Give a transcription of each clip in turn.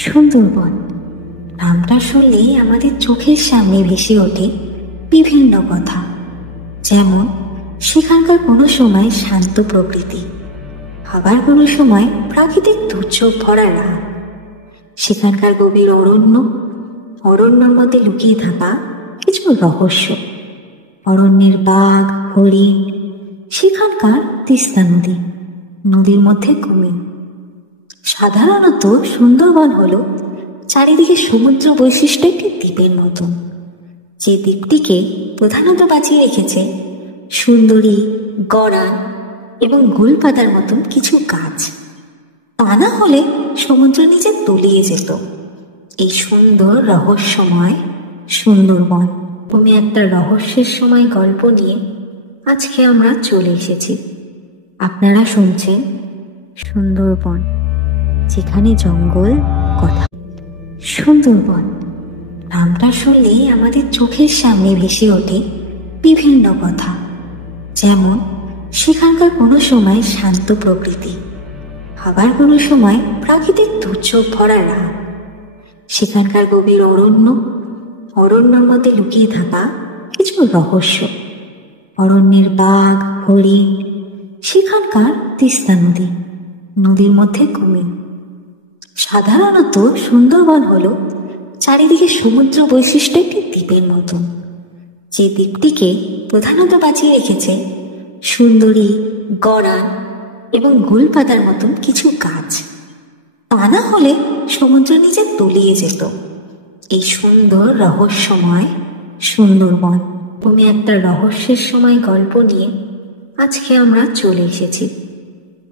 সুন্দরবন নামটা শুনলেই আমাদের চোখের সামনে ভেসে ওঠে বিভিন্ন কথা। যেমন সেখানকার কোনো সময় শান্ত প্রকৃতি, আবার কোনো সময় প্রাকৃতিক দুর্যোগ ভরা রাত। সেখানকার গভীর অরণ্যের মধ্যে লুকিয়ে থাকা কিছু রহস্য, অরণ্যের বাঘ, হরিণ, সেখানকার তিস্তা নদীর মধ্যে কুমির। সাধারণত সুন্দরবন হলো চারিদিকে সমুদ্র বৈশিষ্ট্য একটি দ্বীপের মতো, যে দ্বীপটিকে প্রধানত বাঁচিয়ে রেখেছে সুন্দরী, গড়ান এবং গোলপাতার মতন কিছু গাছ। তা না হলে সমুদ্র নিচে তলিয়ে যেত। এই সুন্দর রহস্যময় সুন্দরবন, তুমি একটা রহস্যের সময় গল্প নিয়ে আজকে আমরা চলে এসেছি। আপনারা শুনছেন সুন্দরবন, যেখানে জঙ্গল কথা। সুন্দরবন নামটা শুনলেই আমাদের চোখের সামনে ভেসে ওঠে বিভিন্ন কথা। যেমন সেখানকার কোনো সময় শান্ত প্রকৃতি, আবার কোনো সময় প্রাকৃতিক দুর্যোগ ভরা রাত। সেখানকার গভীর অরণ্যের মধ্যে লুকিয়ে থাকা কিছু রহস্য, অরণ্যের বাঘ, হরিণ, সেখানকার তিস্তা নদীর মধ্যে কুমির। সাধারণত সুন্দরবন হলো চারিদিকে সমুদ্র বৈশিষ্ট্য একটি দ্বীপের মতো, যে দ্বীপটিকে প্রধানত বাঁচিয়ে রেখেছে সুন্দরী, গড়ান এবং গোলপাতার মতন কিছু গাছ। তা না হলে সমুদ্র নিচে তলিয়ে যেত। এই সুন্দর রহস্যময় সুন্দরবন, তুমি একটা রহস্যের সময় গল্প নিয়ে আজকে আমরা চলে এসেছি।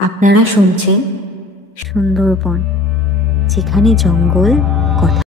আপনারা শুনছেন সুন্দরবন, যেখানে জঙ্গল কথা।